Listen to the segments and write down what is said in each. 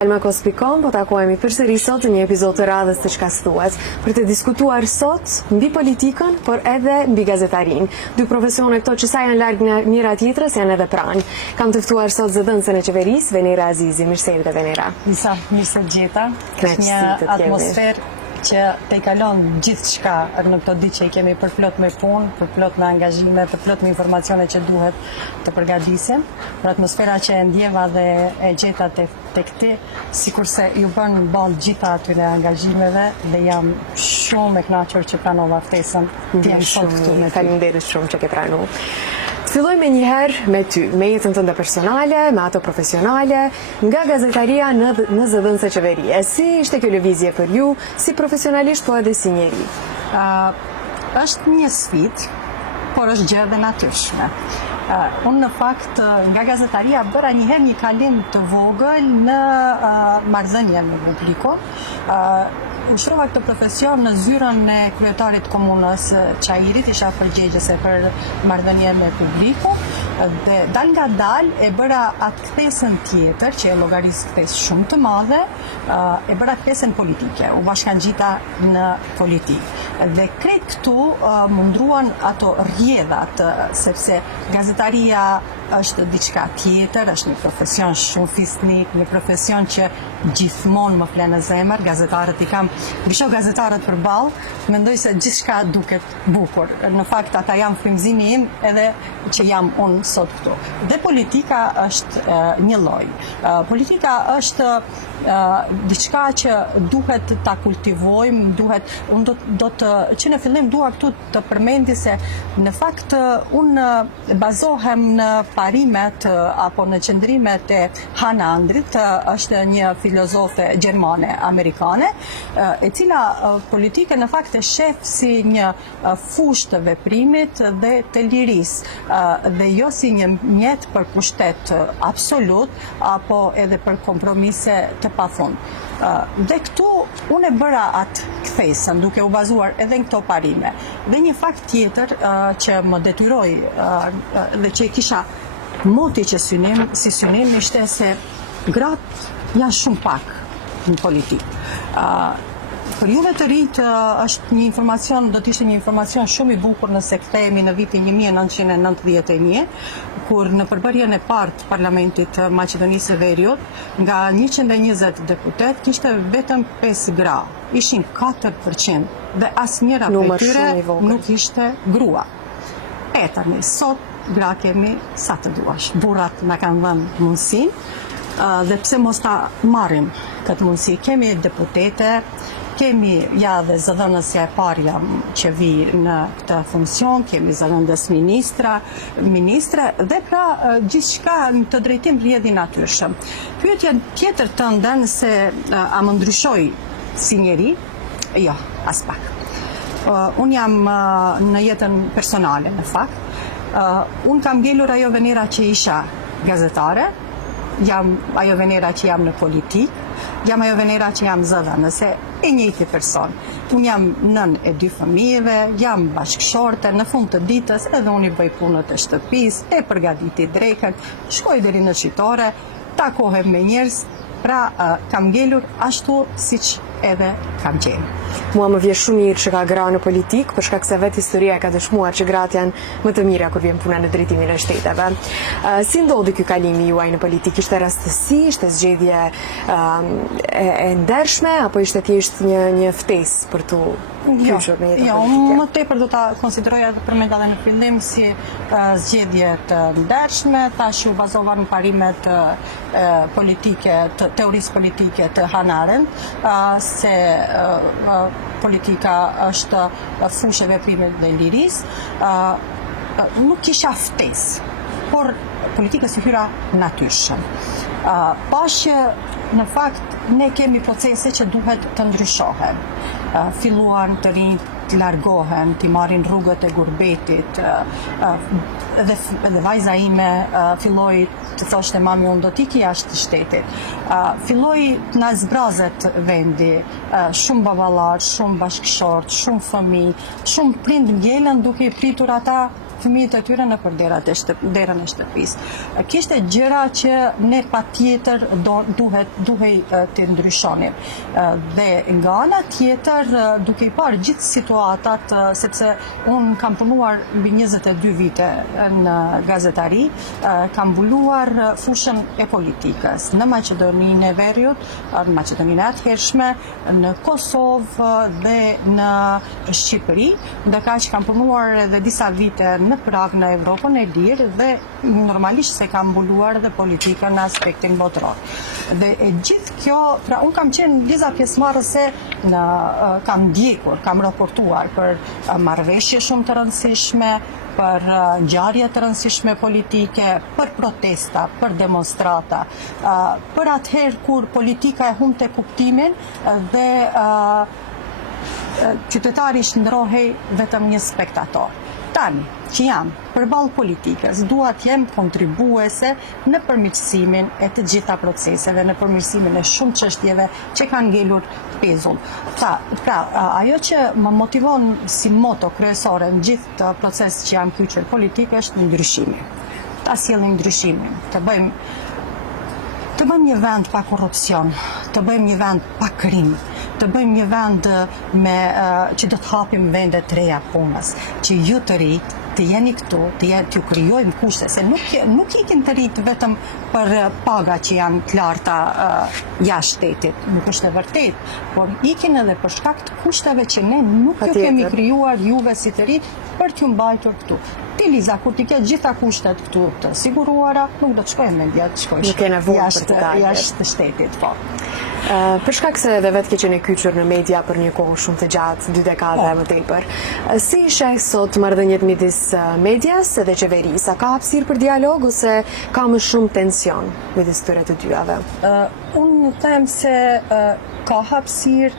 Me Kospicom, po takohemi përsëri sot në një epizod të radhës të Çka thuhet, për të diskutuar sot mbi politikën, por edhe mbi gazetarin. Dy profesione këto që sa janë larg nga njëra tjetrës, janë edhe pranë. Kam të ftuar sot zëdhënësen e qeverisë, Venera Azizi. Mirësevete, Venera. Mirë se gjeta. Një atmosferë që te kalon gjithçka në këto ditë që i kemi përplot me punë, përplot me angazhime, përplot me informacione që duhet të përgatisim. Por atmosfera që e ndjeva dhe e gjeta tek ti, sikurse ju bën ballë gjitha atyre angazhimeve dhe jam shumë e kënaqur që pranova ftesën. Jam shumë këtu me ty. Faleminderit shumë që ke pranuar. Filloj me njëherë me ty, me jetën tënde personale, me ato profesionale, nga gazetaria në zëdhënëse qeverie. Si ishte kjo lëvizje për ju, si profesionalisht, po edhe si njeri? Është një sfidë, por është gjë dhe natyrshme. Unë në fakt nga gazetaria bëra njëherë një kalim të vogël në marrëdhënie me publiko. Ushtrova këtë profesion në zyrën e kryetarit komunës Çajirit, isha përgjegjëse për marrëdhënie me publiku, dhe dal nga dal e bëra atë kthesën tjetër, që e llogaris kthesë shumë të madhe, e bëra kthesën politike, u bashkangjita në politikë. Dhe krejt këtu mundruan ato rrjedhat, sepse gazetaria është diçka tjetër, është një profesion shumë fisnik, një profesion që gjithmonë më flen në zemër. Gazetarët i kam, bisho gazetarët përballë, mendoj se gjithçka duket bukur. Në fakt ata janë frymëzimi im edhe që jam unë sot këtu. Dhe politika është një lloj. Politika është diçka që duhet ta kultivojmë, që në fillim dua këtu të përmendi se në fakt unë bazohem në parimet apo në qëndrimet e Hannah Arendt, është një filozofe gjermane amerikane, e cila politikën në fakt e shef si një fushë të veprimit dhe të lirisë, dhe jo si një mjet për pushtet absolut apo edhe për kompromise të pafund. Dhe këtu unë e bëra atë kthesën duke u bazuar edhe në këto parime. Dhe një fakt tjetër që më detyroi dhe që e kisha moti që si synim ishte se gratë janë shumë pak në politikë. Për juve të rinjt është një informacion, do të ishte një informacion shumë i bukur nëse kthehemi në vitin 1991, kur në përbërjen e parë të Parlamentit të Maqedonisë së Veriut, nga 120 deputet kishte vetëm 5 gra, ishin 4%, dhe asnjëra prej tyre nuk ishte grua. Tani, sot gra kemi sa të duash. Burrat na kanë dhënë mundësinë, dhe pse mos ta marrim këtë mundësi? Kemi deputete, kemi dhe zëdhënësja e parë jam që vi në këtë funksion, kemi zëdhënës ministre, dhe pra gjithçka në të drejtim rrjedhi natyrshëm. Pyetja tjetër tënde se a më ndryshoj si njeri? Jo, as pak. Unë jam në jetën personale, në fakt. Unë kam ngelur ajo Venera që isha gazetare, jam ajo Venera që jam në politikë, jam ajo Venera që jam zëdhënëse, e njëjti person. Unë jam nën e 2 fëmijëve, jam bashkëshorte, në fund të ditës edhe unë i bëj punët e shtëpisë, e përgatiti drekën, shkoj deri në shitore, takohem me njerëz, pra kam ngelur ashtu siç edhe kam qenë. Mua më vjen shumë mirë që ka gra në politikë, për shkak se vetë historia ka dëshmuar që gratë janë më të mira kur vjen puna në drejtimin e shteteve. Si ndodhi ky kalimi juaj në politikë? Ishte rastësi, ishte zgjedhje e ndershme, apo ishte thjesht një ftesë për tu kyçur në jetën politike? Më tepër do ta konsideroja të përmend edhe në fillim si zgjedhje të ndershme, tash u bazova në parimet politike, të teorisë politike të Hannah Arendt, se politika është fushë e veprimit dhe lirisë. Nuk kisha ftesë, por politikës i hyra natyrshëm. Pash që në fakt ne kemi procese që duhet të ndryshohen. Filluan të rinjt të largohen, të marrin rrugët e gurbetit, dhe vajza ime filloi të thoshte mami unë do t'iki jashtë shtetit. Filloi të na zbrazet vendi, shumë baballar, shumë bashkëshort, shumë fëmijë, shumë prind ngjelen duke i pritur ata fëmijët e tyre nëpër derën e shtëpisë. Kishte gjëra që ne patjetër duhej të ndryshonim. Dhe nga ana tjetër, duke i parë gjithë situatat, sepse unë kam punuar mbi 22 vite në gazetari, kam mbuluar fushën e politikës në Maqedoninë e Veriut, në Maqedoninë e atëhershme, në Kosovë dhe në Shqipëri, dhe kaq kam punuar edhe disa vite në Prag në Evropën e Lirë dhe normalisht se kam mbuluar edhe politikën në aspektin botror. Dhe e gjithë kjo, pra unë kam qenë disa pjesëmarrëse kam ndjekur, kam raportuar për marrëveshje shumë të rëndësishme, për ngjarje të rëndësishme politike, për protesta, për demonstrata, për atëherë kur politika e humbte kuptimin dhe qytetari shndrohej vetëm një spektator. Tani, që jam përballë politikës, dua të jem kontribuese në përmirësimin e të gjitha proceseve, në përmirësimin e shumë çështjeve që kanë ngelur pezull. Pra, ajo që më motivon si moto kryesore në gjithë të proces që jam kyçur politikë është ndryshimi. Ta sjellim ndryshimin, të bëjmë një vend pa korrupsion, të bëjmë një vend pa krim, të bëjmë një vend që do të hapim vende të reja punës, që ju të rinj të jeni këtu, t'ju krijojmë kushte, se nuk ikin të rinj vetëm për paga që janë të larta jashtë shtetit, nuk është e vërtet, por ikin edhe për shkak të kushteve që ne nuk ju kemi krijuar juve si të rinj për t'ju mbajtur këtu. Ti Liza, kur ti ke gjitha kushtet këtu të siguruara, nuk do të shkojnë mendja të shkojsh jashtë shtetit, po. Për shkak se edhe vetë ke qenë e kyçur në media për një kohë shumë të gjatë, 2 dekada e më tepër, si sheh sot marrëdhëniet midis medias dhe qeverisë? A ka hapësirë për dialog ose ka më shumë tension midis tyre të dyave? Unë them se ka hapësirë,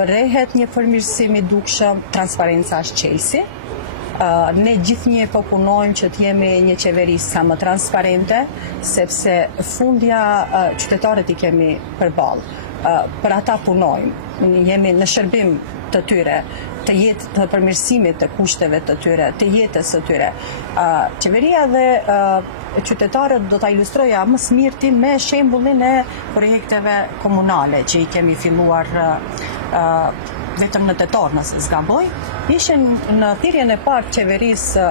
vërehet një përmirësim i dukshëm, transparenca është çelësi. Ne gjithnjë po punojmë që të jemi një qeveri sa më transparente, sepse fundja qytetarët i kemi përballë. Për ata punojmë, jemi në shërbim të tyre, të jetë të përmirësimit të kushteve të tyre, të jetës së tyre. Qeveria dhe qytetarët do ta ilustroja më së miri me shembullin e projekteve komunale që i kemi filluar vetëm në tetor, nëse s'gaboj, ishin në thirrjen e parë të qeverisë,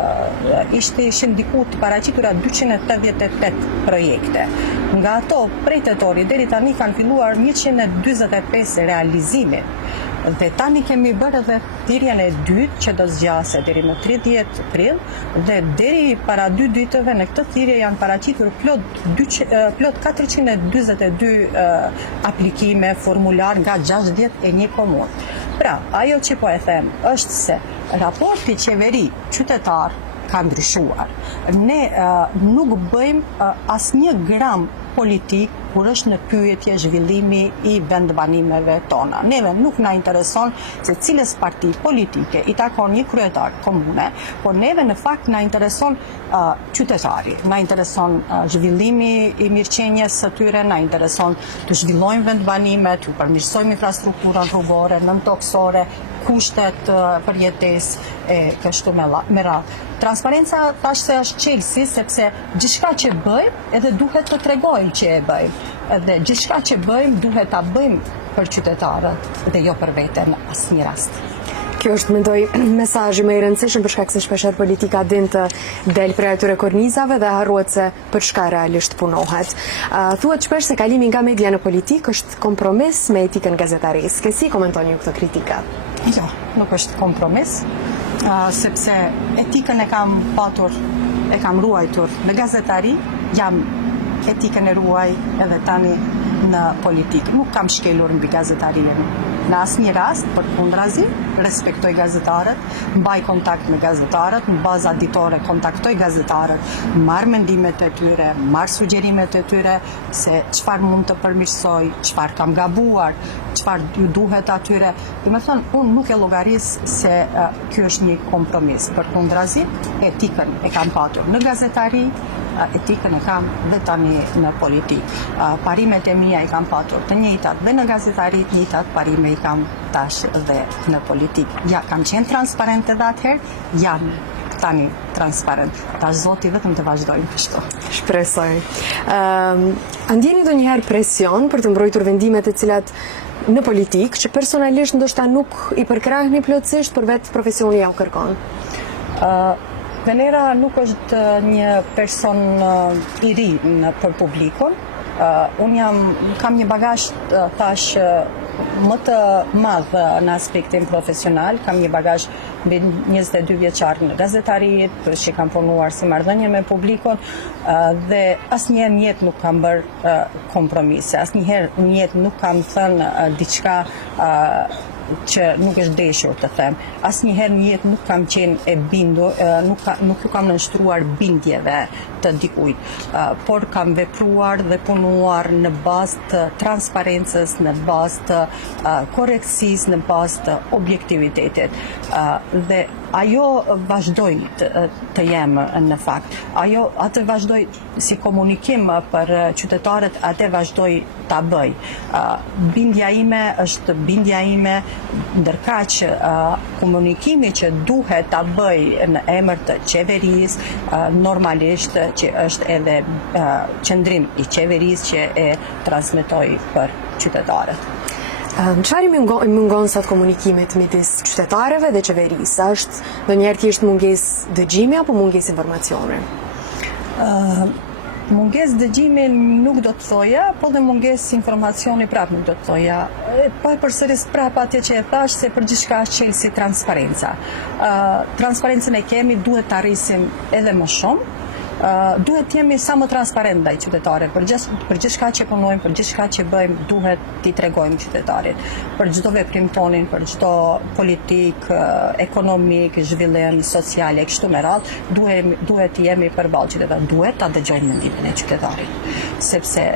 ishin diku të paraqitura 288 projekte. Nga ato, prej tetorit deri tani kanë filluar 145 realizimin. Dhe tani kemi bërë edhe thirrjen e dytë që do zgjasë deri në 30 prill dhe deri para 2 ditëve në këtë thirrje janë paraqitur plot 442 aplikime, formular nga 61 komunë. Pra, ajo që po e them është se raporti qeveri-qytetar ka ndryshuar. Ne nuk bëjmë asnjë gram politik kur është në pyetje zhvillimi i vendbanimeve tona. Neve nuk na intereson se cilës parti politike i takon një kryetar komune, por neve në fakt na intereson qytetari, na intereson zhvillimi i mirëqenies së tyre, na intereson të zhvillojmë vendbanimet, të përmirësojmë infrastrukturën rrugore, nëntoksore, kushtet për jetesë e kështu me radhë. Transparenca tash se është çelësi sepse gjithçka që bëjmë edhe duhet të tregojmë që e bëjmë. Dhe gjithçka që bëjmë duhet ta bëjmë për qytetarët dhe jo për veten në asnjë rast. Kjo është, mendoj, mesazhi më i rëndësishëm për shkak se shpeshherë politika din të del prej atyre kornizave dhe harrohet se për çka realisht punohet. Thuhet shpesh se kalimi nga media në politikë është kompromis me etikën gazetareske. Si komentoni ju këtë kritika? Jo, nuk është kompromis, sepse etikën e kam ruajtur në gazetari, jam etikën e ruaj edhe tani në politikë. Nuk kam shkelur mbi gazetarinë. Në asnjë rast, përkundrazi, respektoj gazetarët, mbaj kontakt me gazetarët, në baza ditore kontaktoj gazetarët, marr mendimet e tyre, marr sugjerimet e tyre se çfarë mund të përmirësoj, çfarë kam gabuar, çfarë ju duhet atyre. Do të thonë, unë nuk e llogaris se ky është një kompromis. Përkundrazi, etikën e kam patur në gazetari, etikën e kam dhe tani në politikë. Parimet e mia i kam patur të njëjtat dhe në gazetari, të njëjtat parime i kam tash dhe në politikë. Ja, kam qenë transparente dhe atëherë, jam tani transparent. Tash Zoti vetëm të vazhdojmë kështu. Shpresoj. A ndjeni ndonjëherë presion për të mbrojtur vendimet e cilat në politikë që personalisht ndoshta nuk i përkrahni plotësisht, por vetë profesioni ja u kërkon? Venera nuk është një person i ri për publikun. Unë kam një bagazh tash më të madh në aspektin profesional, kam një bagazh mbi 22 vjeçar në gazetari, që kam punuar si marrëdhënie me publikun dhe asnjëherë në jetë nuk kam bërë kompromise, asnjëherë në jetë nuk kam thënë diçka që nuk është deshur të them. Asnjëherë në jetë nuk kam qenë e bindur, nuk kam nënshtruar bindjeve të dikujt, por kam vepruar dhe punuar në bazë të transparencës, në bazë të korrektsisë, në bazë të objektivitetit. Dhe ajo vazhdoj të jem në fakt. Atë vazhdoj si komunikim për qytetarët, atë vazhdoj ta bëj. Bindja ime është bindja ime, ndërkaq komunikimi që duhet ta bëj në emër të qeverisë, normalisht që është edhe qëndrim i qeverisë që e transmetoj për qytetarët. Çfarë i mungon sot komunikimit midis qytetarëve dhe qeverisë? Është ndonjëherë thjesht mungesë dëgjimi apo mungesë informacioni? Mungesë dëgjimi nuk do të thoja, po dhe mungesë informacioni prapë nuk do të thoja. Po e përsëris prapë atje që e thash, se për gjithçka është qelsi transparenca. Transparencën e kemi, duhet të arrisim edhe më shumë. Duhet të jemi sa më transparent ndaj qytetarëve. Për gjithçka që punojmë, për gjithçka që bëjmë, duhet t'i tregojmë qytetarit. Për çdo veprim tonin, për çdo politik, ekonomik, zhvillim social e kështu me radhë, duhet të jemi përballë qytetarit. Duhet ta dëgjojmë mendimin e qytetarit. Sepse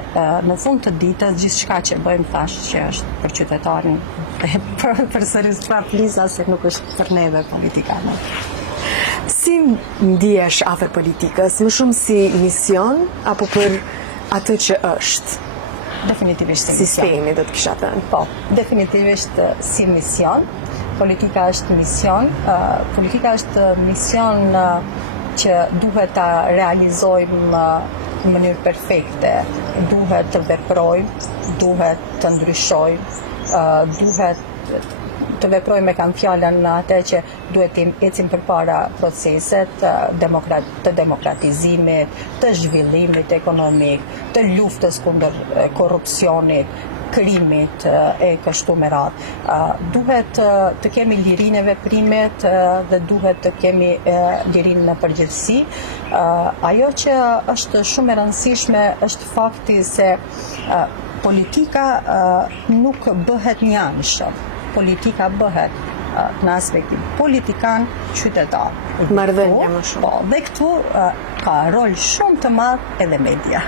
në fund të ditës gjithçka që bëjmë tash që është për qytetarin, përsëris prapë Liza se nuk është për neve politikanët. Si ndihesh afër politikës? Më shumë si mision apo për atë që është? Definitivisht si mision. Sistemi do të kisha thënë. Po, definitivisht si mision. Politika është mision. Politika është mision që duhet ta realizojmë në mënyrë perfekte. Duhet të veprojmë, duhet të ndryshojmë, duhet të veprojmë me kanë fjalën në atë që duhet të ecim përpara proceset të demokratizimit, të zhvillimit ekonomik, të luftës kundër korrupsionit, krimit e kështu me radhë. Duhet të kemi lirinë e veprimit dhe duhet të kemi lirinë në përgjithësi. Ajo që është shumë e rëndësishme është fakti se politika nuk bëhet një anshëm. Politika bëhet në aspektin politikan, qytetar. Marrëdhënie më shumë. Po, dhe këtu ka rol shumë të madh edhe media.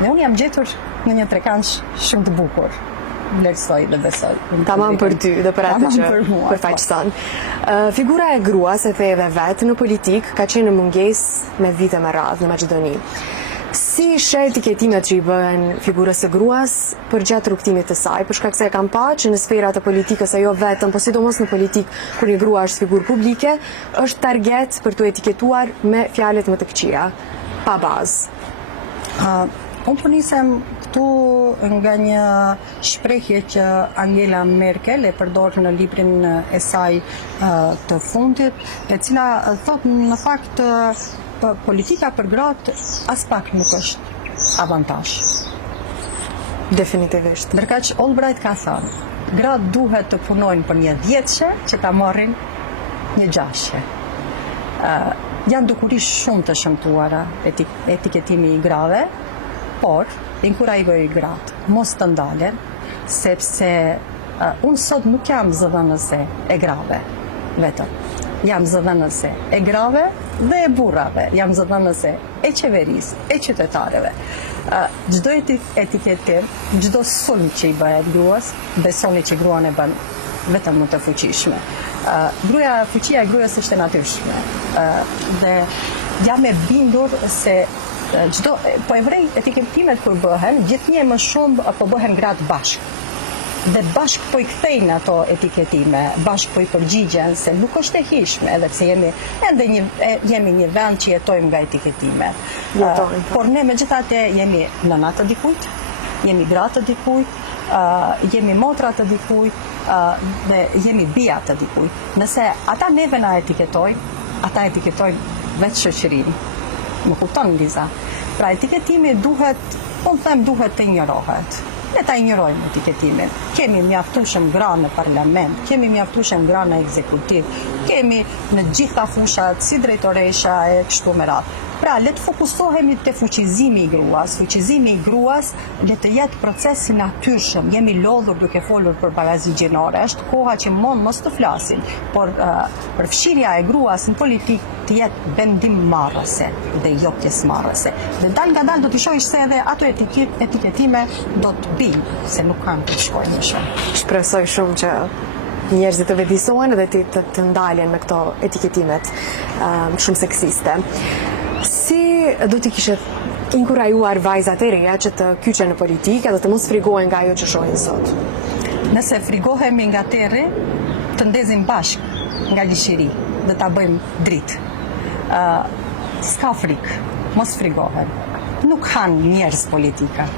Dhe unë jam gjetur në një trekanç shumë të bukur. Vlerësoj dhe besoj. Tamam për ty dhe për atë që përfaqëson. Figura e gruas, e the edhe vetë në politikë, ka qenë në mungesë me vite me radhë në Maqedoni. Si sheh etiketimet që i bëhen figurës së gruas për gjatë rrugtimit të saj, për shkak se e kam pa që në sferat e politikës ajo vetëm, po sidomos në politikë kur një grua është figurë publike, është target për të etiketuar me fjalët më të këqija, pa bazë. Unë po nisem këtu nga një shprehje që Angela Merkel e përdor në librin e saj të fundit, e cila thot në fakt politika për gratë as pak nuk është avantazh. Definitivisht. Ndërkaq Albright ka thënë, gratë duhet të punojnë për një 10-she që ta marrin një 6-she. Janë dukuri shumë të shëmtuara etiketimi i grave, por inkurajoj gratë mos të ndalen, sepse unë sot nuk jam zëdhënëse e grave vetëm. Jam zëdhënëse e grave dhe e burrave, jam zëdhënëse e qeverisë, e qytetarëve. Çdo etiketim, çdo sulm që i bëhet gruas, besoni që gruan e bën vetëm më të fuqishme. Fuqia e gruas është e natyrshme. Dhe jam e bindur se po e vrej etiketimet kur bëhen, gjithnjë më shumë apo bëhen gratë bashkë. dhe bashkë po i kthejnë ato etiketime, bashkë po i përgjigjen se nuk është e hishme, edhe pse jemi një vend që jetojmë nga etiketime. Por ne megjithatë jemi nëna të dikujt, jemi gra të dikujt, jemi motra të dikujt, dhe jemi bija të dikujt. Nëse ata neve na etiketojnë, ata etiketojnë vetë shoqërinë. Më kupton Liza? Pra etiketimi duhet të injorohet. Ne ta injorojmë etiketimin. Kemi mjaftueshëm gra në parlament, kemi mjaftueshëm gra në ekzekutiv, kemi në gjitha fushat si drejtoresha e kështu me radhë. Pra, le të fokusohemi te fuqizimi i gruas. Fuqizimi i gruas le të jetë proces i natyrshëm. Jemi lodhur duke folur për barazi gjinore. Është koha që mos të flasim, por përfshirja e gruas në politikë të jetë vendim marrëse dhe jo pjesëmarrëse. Dhe dal nga dal do të shohësh se edhe ato etiketime do të bijnë, se nuk kanë të shkojnë më shumë. Shpresoj shumë që njerëzit të vedisohen dhe të ndalen me këto etiketimet shumë seksiste. Si do t'i kishe inkurajuar vajzat e reja që të kyçen në politikë dhe të mos frigohen nga ajo që shohin sot? Nëse frigohemi nga terri, të ndezim bashkë nga lishiri dhe ta bëjmë dritë. S'ka frikë, mos frigohen. Nuk kanë njerëz politika.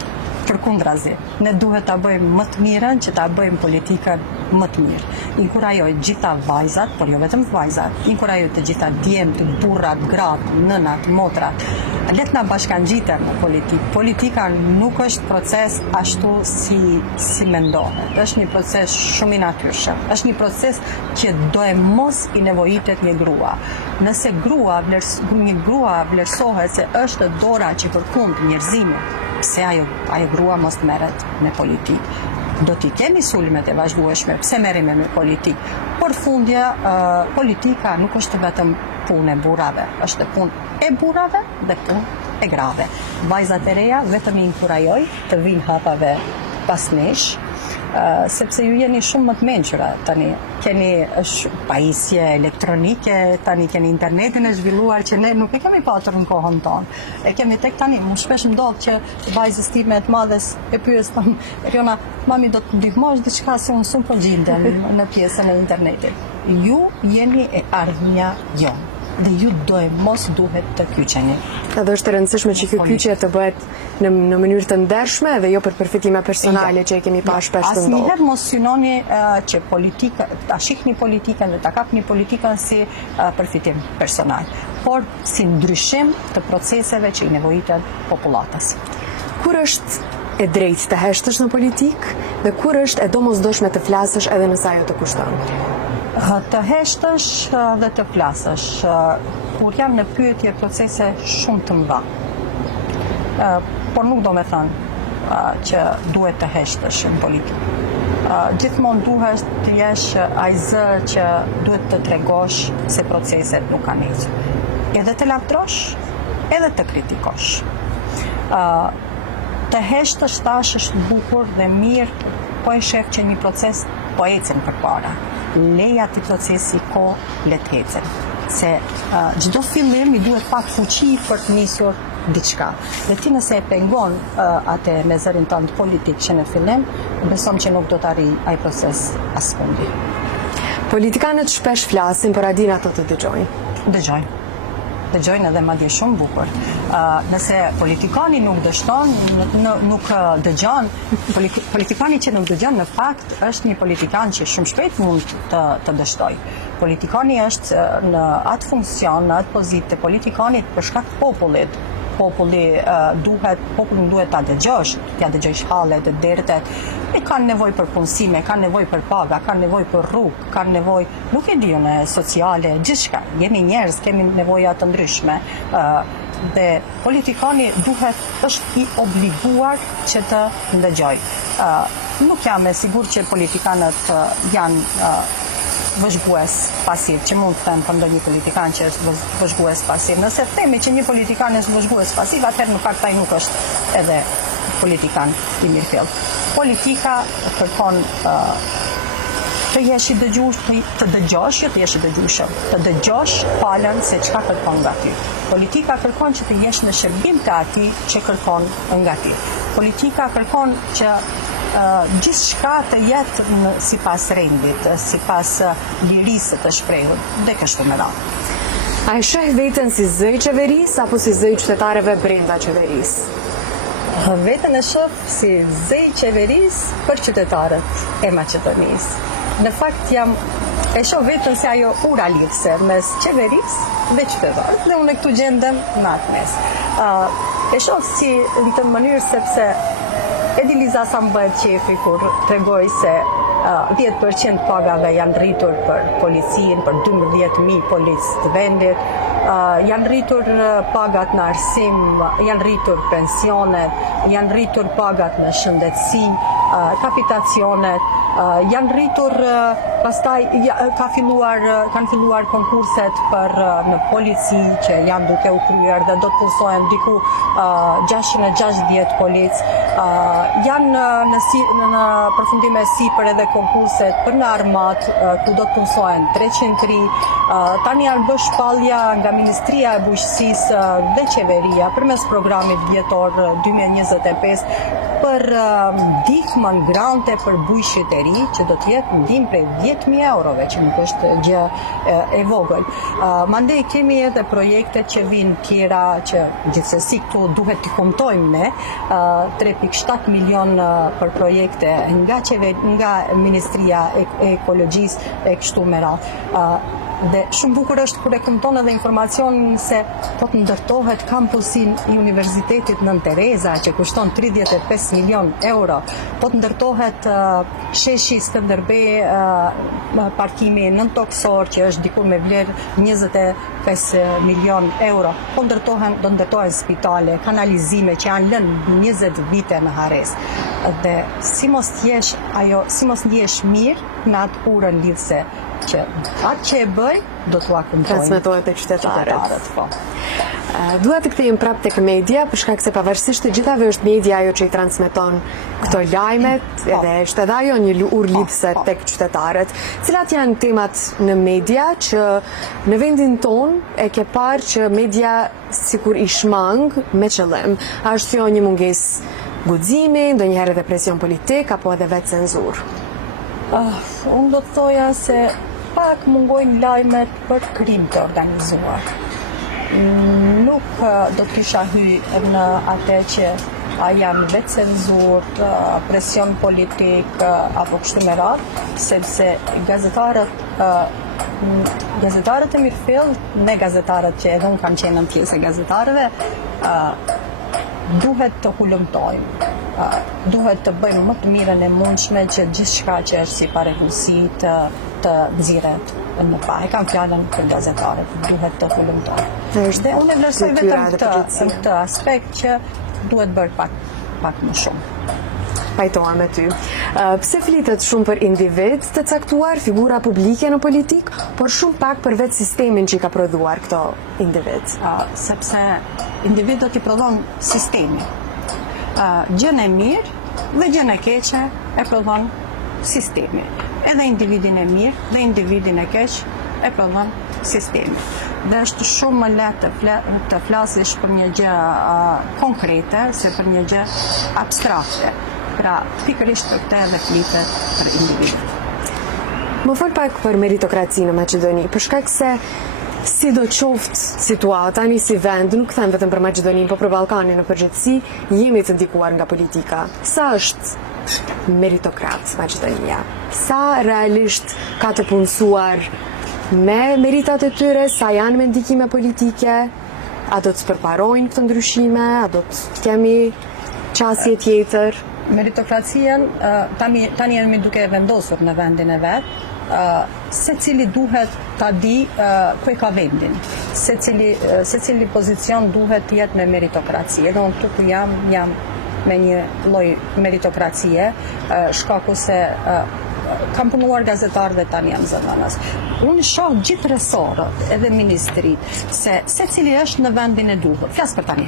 Përkundrazi, ne duhet ta bëjmë më të mirën që ta bëjmë politikën më të mirë. Inkurajoj gjitha vajzat, por jo vetëm vajzat, inkurajoj të gjitha djemtë, burrat, gratë, nënat, motrat. Le të na bashkangjiten në politikë. Politika nuk është proces ashtu si mendohet. Është një proces shumë i natyrshëm. Është një proces që do e mos i nevojitet një grua. Nëse një grua vlerësohet se është dora që përkund njerëzimit, pse ajo grua mos merret me politikë. Do t'i kemi sulmet e vazhdueshme, pse merremi me politikë. Por fundja, politika nuk është vetëm punë e burrave, është punë e burrave dhe punë e grave. Vajzat e reja vetëm i inkurajoj të vinë hapave pas nesh, sepse ju jeni shumë më të mençura tani. Keni pajisje elektronike, tani keni internetin e zhvilluar që ne nuk e kemi patur në kohën tonë. E kemi tek tani. Më shpesh ndodh që vajzës time të madhes e pyes thonë, Riona, mami do të ndihmosh diçka se unë s'u po gjindem në pjesën e internetit. Ju jeni e ardhmja jonë dhe ju mos duhet të kyçeni. Edhe është e rëndësishme që kjo kyçje të bëhet në mënyrë të ndershme dhe jo për përfitime personale që e kemi pa shpesh të ndodhur. Asnjëherë mos synoni që ta shihni politikën dhe ta kapni politikën si përfitim personal, por si ndryshim të proceseve që i nevojitet popullatës. Kur është e drejtë të heshtësh në politikë dhe kur është e domosdoshme të flasësh edhe nëse ajo të kushton? Të heshtësh dhe të flasësh, kur jam në pyetje procese shumë të mëdha. Por nuk do me thënë që duhet të heshtësh në politikë. Gjithmonë duhet të jesh ai zë që duhet të tregosh se proceset nuk kanë ecur. Edhe të lavdrosh, edhe të kritikosh. Të heshtësh tash është bukur dhe mirë, po e shef që një proces po ecën përpara. Leja të procesi le të ecën. Se çdo fillim i duhet pak fuqi për të nisur diçka. Dhe ti nëse e pengon atë me zërin tënd politik që në fillim, besom që nuk do të arrijë ai proces askundi. Politikanët shpesh flasin, por a din ato të dëgjojnë? Dëgjojnë edhe madje shumë bukur. Nëse politikani nuk dështon, nuk dëgjon, politikani që nuk dëgjon në fakt është një politikan që shumë shpejt mund të dështoj. Politikani është në atë funksion, në atë pozitë të politikanit për shkak të popullit. Popullin duhet ta dëgjosh, t'ja dëgjosh hallet e dertet. E kanë nevojë për punësime, kanë nevojë për paga, kanë nevojë për rrugë, kanë nevojë, nuk e di unë, sociale, gjithçka. Jemi njerëz, kemi nevoja të ndryshme. Dhe politikani është i obliguar që të ndëgjoj. Nuk jam e sigurt që politikanët janë vëzhgues pasiv, që mund të them për ndonjë politikan që është vëzhgues pasiv. Nëse themi që një politikan është vëzhgues pasiv, atëherë në fakt ai nuk është edhe politikan i mirëfillt. Politika kërkon të jesh i dëgjosh, jo të jesh i dëgjueshëm, të dëgjosh palën se çka kërkon nga ty. Politika kërkon që të jesh në shërbim të atij që kërkon nga ty. Politika kërkon që gjithçka të jetë sipas rendit, sipas lirisë të shprehur, dhe kështu me radhë. A e sheh veten si zëj qeverisë apo si zëj qytetarëve brenda qeverisë? Veten e shoh si zëj qeverisë për qytetarët e Maqedonisë. Në fakt e shoh veten si ajo ura lidhse mes qeverisë dhe qytetarët, dhe unë këtu gjendem në atë mes. E shoh si në të mënyrë sepse Edi Liza sa më bëhet qefi kur tregoj se 10% pagave janë rritur për policinë, për 12.000 policë të vendit, janë rritur pagat në arsim, janë rritur pensionet, janë rritur pagat në shëndetësi, kapitacionet, janë rritur, pastaj kanë filluar konkurset për në polici që janë duke u kryer dhe do të punsohen diku 660 policë, janë në përfundime sipër edhe konkurset për në armat ku do të punsohen 300 ri. Tani janë bërë shpallja nga Ministria e Bujqësisë dhe Qeveria përmes programit vjetor 2025 për ndihmën grante për bujqëteri, që do të jetë ndihmë prej 10.000 eurove, që nuk është gjë e vogël. Mandej kemi edhe projekte që vinë tjera, që gjithsesi këtu duhet të kontojmë ne, 3.7 milion për projekte nga Ministria e Ekologjisë e kështu me radhë. Dhe shumë bukur është kur e këmton edhe informacionin se po të ndërtohet kampusin i Universitetit Nën Tereza që kushton 35 milion euro, po të ndërtohet sheshi Skënderbej, parkimi nën Toksor që është diku me vlerë 25 milion euro, do ndërtohen spitale, kanalizime që janë lënë 20 vite në hares. Dhe si mos ndjesh mirë në atë urën lidhse që atë që e bëj, do t'u akëmtojnë. Transmetohet e qytetarët. Po. Duhet të kthejmë prapë tek media, për shkak se pavarësisht të gjithave është media ajo që i transmeton këto lajmet, edhe është edhe ajo një urë lidhse tek qytetarët. Cilat janë temat në media që në vendin ton e ke parë që media sikur i shmang me qëllim? A është kjo një mungesë guximi, ndonjëherë edhe presion politik apo edhe vetë cenzurë? Unë do të thoja se pak mungojnë lajmet për krim të organizuar. Nuk do të kisha hy në atë që janë vetë cenzurë, presion politik apo kështu me radhë, sepse gazetarët e mirëfill, ne gazetarët që edhe unë kam qenë në pjesë e gazetarëve, duhet të hulumtojmë. Duhet të bëjmë më të mirën e mundshme që gjithçka që është si parehunësi të nxiret në pa. E kam fjalën për gazetarët, duhet të hulumtojmë. Dhe unë e vlerësoj vetëm këtë aspekt që duhet bërë pak më shumë. Pajtoha me ty. Pse flitet shumë për individ të caktuar, figura publike në politik, por shumë pak për vetë sistemin që i ka prodhuar këto individ? Sepse individ do t'i prodhon sistemi. Gjën e mirë dhe gjën e keqe e prodhon sistemi. Edhe individin e mirë dhe individin e keq e prodhon sistemi. Dhe është shumë më lehtë të flasish për një gjë konkrete se për një gjë abstrakte. Pra, pikërisht për këtë edhe flitet për individin. Më fol pak për meritokracinë në Maqedoni, për shkak se sido qoftë situata, një si vend, nuk them vetëm për Maqedoninë, por për Ballkanin në përgjithësi, jemi të ndikuar nga politika. Sa është meritokrat Maqedonia? Sa realisht ka të punësuar me meritat e tyre, sa janë me ndikime politike? A do të përparojnë këtë ndryshime? A do të kemi qasje tjetër? Meritokracien, tani jemi duke vendosur në vendin e vetë, se cili duhet ta di ku e ka vendin, se cili pozicion duhet të jetë me meritokraci. Edhe unë këtu jam me një lloj meritokracie, shkaku se kam punuar gazetar dhe tani jam zëdhënës. Unë shoh gjithë resorët, edhe ministrit, se cili është në vendin e duhur. Flas për tani.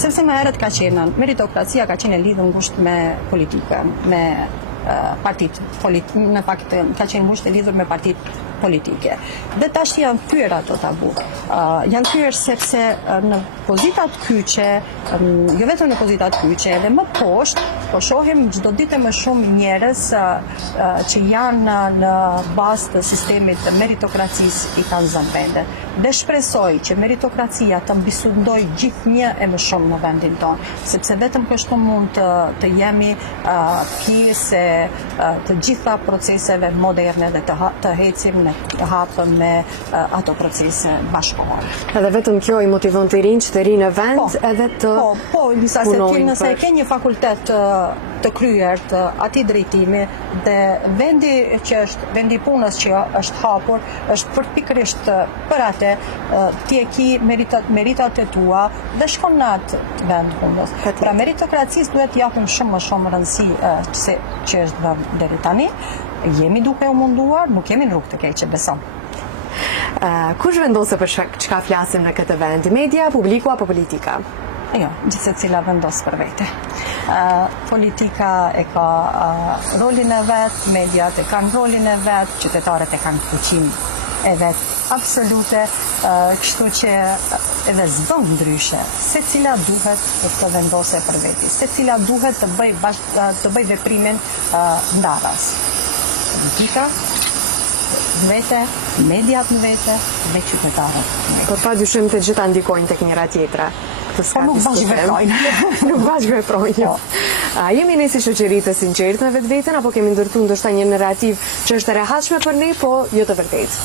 Sepse më herët ka qenë meritokracia ka qenë lidhur ngushtë me politikën, me në fakt ka qenë ngushtë e lidhur me partitë politike. Dhe tash janë thyer ato tabu. Janë thyer sepse në pozitat kyçe, jo vetëm në pozitat kyçe, edhe më poshtë, po shohim çdo ditë më shumë njerëz që janë në bazë të sistemit të meritokracisë i kanë zënë vende. Dhe shpresoj që meritokracia të mbisudoj gjithnjë e më shumë në vendin tonë, sepse vetëm kështu mund të jemi pjesë të gjitha proceseve moderne dhe të ecim në të hapëm me ato procese bashkëkohore. Edhe vetëm kjo i motivon të rinj që të rinë në vend edhe të disa se ti nëse ke një fakultet të kryer të atij drejtimi dhe vendi që është vendi i punës që është hapur është pikërisht për atë ti e ki meritat e tua dhe shkon në atë vend punës. Pra meritokracisë duhet japim shumë më shumë rëndësi se që është vënë deri tani. Jemi duke u munduar, nuk jemi në rrugë të keqe, besoj. Kush vendosë për çka flasim në këtë vend? Media, publiku apo politika? Jo, gjithse cila vendos për vete. Politika e ka rolin e vetë, mediat e kanë rolin e vetë, qytetarët e kanë fuqinë e vetë absolute, kështu që edhe s'bën ndryshe, se cila duhet të vendose për veti, se cila duhet të bëj veprimin ndaras. Politika në vete, mediat në vete dhe qytetarët. Por pa dyshim të gjitha ndikojnë tek njëra tjetra. Po nuk bashkëveprojnë. Nuk bashkëveprojnë. Jemi ne si shoqëri të sinqertë me vetveten apo kemi ndërtuar ndoshta një narrativ që është e rehatshme për ne, po jo të vërtetë?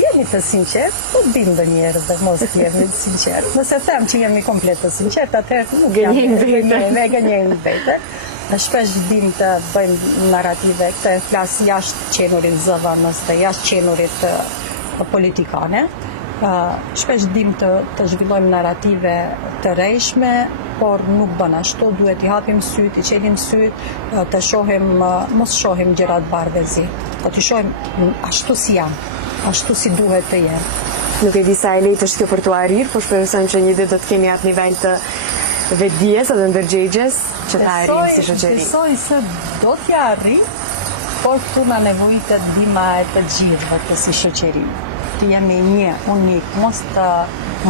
Jemi të sinqertë, po dim ndonjëherë dhe mos jemi të sinqertë. Nëse them që jemi komplet të sinqertë, atëherë nuk gënjejmë vete. Shpesh dim të bëjmë narrative këtë flas jashtë qenurit zëvënës dhe jashtë qenurit politikane. Shpesh dim të zhvillojmë narrative të rrejshme, por nuk bën ashtu, duhet i hapim syt, i qelim syt, të shohim, mos shohim gjërat bardhëzi, po të shohim ashtu si janë, ashtu si duhet të jenë. Nuk e di sa e lehtë është kjo për t'u arrir, por shpresojmë që një ditë do të kemi atë nivel të vetdijes edhe ndërgjegjes që ta arrijmë si shoqëri. Besoj se do t'ja arrijmë, por këtu na nevojitet ndihma e të gjithëve të si shoqëri. Të jemi një unik,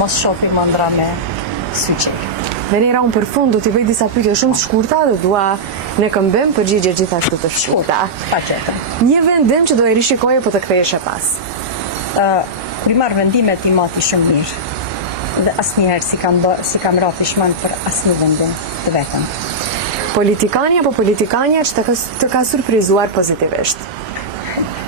mos shohim ëndra me sy qelë. Venera, unë për fund do t'i bëj disa pyetje shumë të shkurta dhe dua në këmbim përgjigje gjithashtu të shkurta. Paqetën. Një vendim që do e rishikoje po të kthehesh e pas. Kur i marr vendimet i mati shumë mirë. Dhe asnjëherë si kam ra pishman për asnjë vendim të vetëm. Politikani apo politikanja që të ka surprizuar pozitivisht?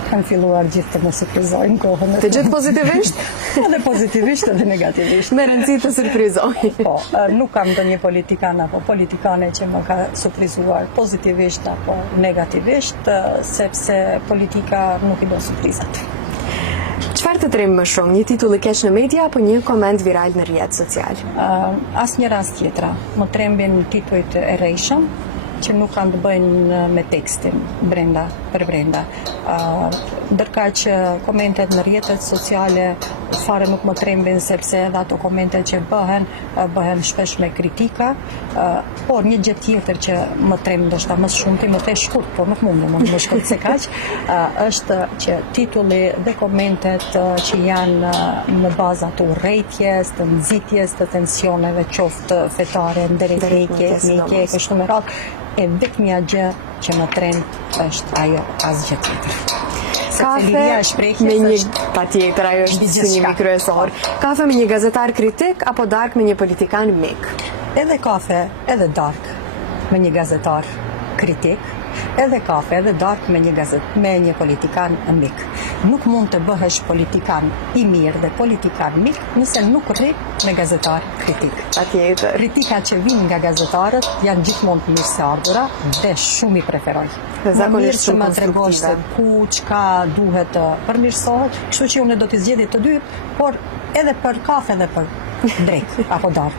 Kanë filluar gjithë të më surprizojnë kohën. Të gjithë pozitivisht? Edhe pozitivisht edhe negativisht. Me rëndësi të surprizojnë. Po, nuk kam ndonjë politikan apo politikane që më ka surprizuar pozitivisht apo negativisht, sepse politika nuk i bën surprizat. Çfarë të tremb më shumë, një titull i keq në media apo një koment viral në rrjet social? Asnjë rast tjetra. Më trembin titujt e rrejshëm që nuk kanë të bëjnë me tekstin për brenda. Ndërka që komentet në rrjetet sociale fare nuk më trembin sepse edhe ato komentet që bëhen shpesh me kritika, por një gjë tjetër që më tremb ndoshta më shumë, ti më the shkurt, por nuk mundem më shkurt se kaq, është që titulli dhe komentet që janë në bazë të urrëties, të nxitjes, të tensioneve qoftë fetare, ndërrejtje, etnike, kështu me radhë, e vetmja gjë që më tremb është ajo asgjë tjetër. Kafe me një patjetër, ajo është synimi kryesor. Kafe me një gazetar kritik apo dark me një politikan mik? Edhe kafe, edhe dark me një gazetar kritik, edhe kafe, edhe dark me një politikan mik. Nuk mund të bëhesh politikan i mirë dhe politikan mik nëse nuk rri me gazetar kritik. Patjetër. Kritikat që vijnë nga gazetarët janë gjithmonë të mirëseardhura dhe shumë i preferoj. Dhe zakonisht shumë më tregosh se ku çka duhet të përmirësohet, kështu që unë do t'i zgjedhja të dy, por edhe për kafe dhe për drek apo dark.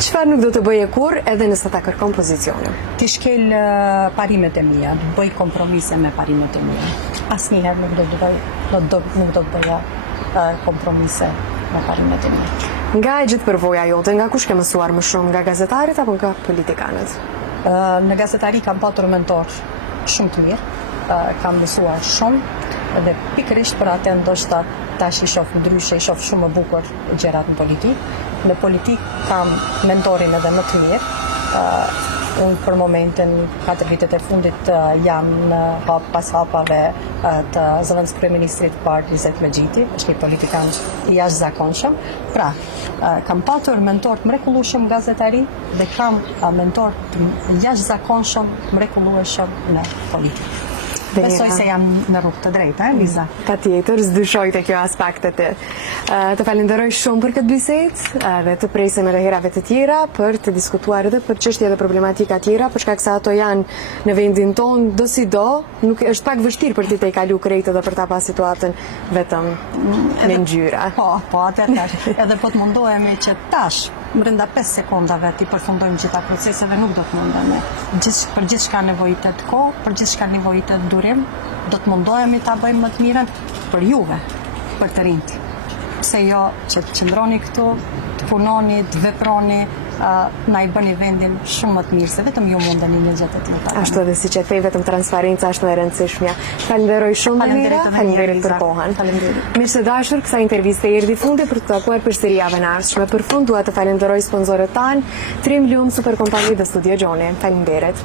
Çfarë nuk do të bëje kurrë edhe nëse ta kërkon pozicionin? Ti shkel parimet e mia, të bëj kompromise me parimet e mia. Asnjëherë nuk do të bëja kompromise me parimet e mia. Nga e gjithë përvoja jote, nga kush ke mësuar më shumë, nga gazetarët apo nga politikanët? Në gazetari kam patur mentor shumë të mirë, kam mësuar shumë dhe pikërisht për atë ndoshta tash i shoh ndryshe, i shoh shumë më bukur gjërat në politikë. Në politikë kam mentorin edhe më të mirë. Unë për momentin 4 vitet e fundit jam në hap pas hapave të zëvendës kryeministrit parë Izet Mexhiti, është një politikan i jashtëzakonshëm. Pra, kam patur mentor të mrekullueshëm në gazetari dhe kam mentor të jashtëzakonshëm mrekullueshëm në politikë. Besoj se jam në rrugë të drejtë, Liza? Patjetër, s'dyshoj të kjo aspektet. Të falenderoj shumë për këtë bisedë dhe të presim edhe herave të tjera për të diskutuar edhe për çështje dhe problematika tjera, për shkak se ato janë në vendin tonë, do si do, nuk është pak vështirë për ti të i kalu krejtë dhe për ta pas situatën vetëm me ngjyra. Po, atë tash. Edhe po të mundohemi që tash brenda 5 sekondave ti përfundojmë gjitha procese dhe nuk do të mundemi. Për gjithçka nevojitet kohë, për gjithçka nevojitet durim, do të mundohemi ta bëjmë më të mirën për juve, për të rinjt. Pse jo që të qëndroni këtu, të punoni, të veproni, na i bëni vendin shumë më të mirë, se vetëm ju mundeni një gjë të tillë. Ashtu edhe siç e thej, vetëm transparenca është e rëndësishme. Falenderoj shumë Mira, faleminderit për kohën. Miq të dashur, kësaj interviste erdhi fundi për të takuar përsëri javën e ardhshme. Për fund dua të falenderoj sponsorët tanë, Trim Lum Super Kompani dhe Studio Gjoni. Faleminderit.